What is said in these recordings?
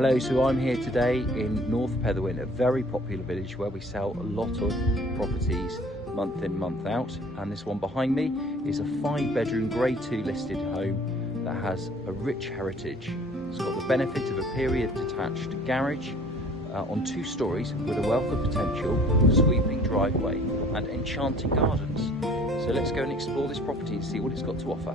Hello, so I'm here today in North Petherwin, a very popular village where we sell a lot of properties month in, month out. And this one behind me is a 5-bedroom Grade 2 listed home that has a rich heritage. It's got the benefit of a period detached garage on 2 stories with a wealth of potential, sweeping driveway and enchanting gardens. So let's go and explore this property and see what it's got to offer.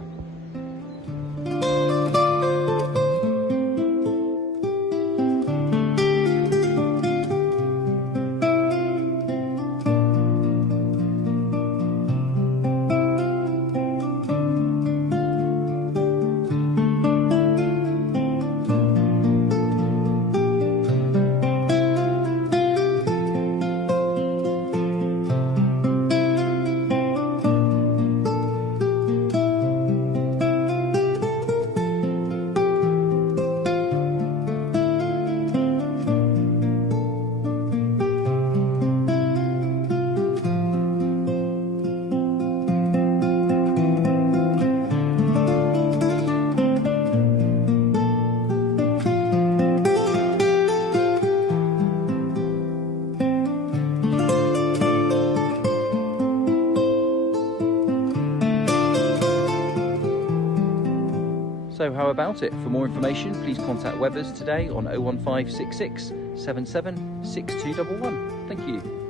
So how about it? For more information, please contact Webbers today on 01566 77 6211. Thank you.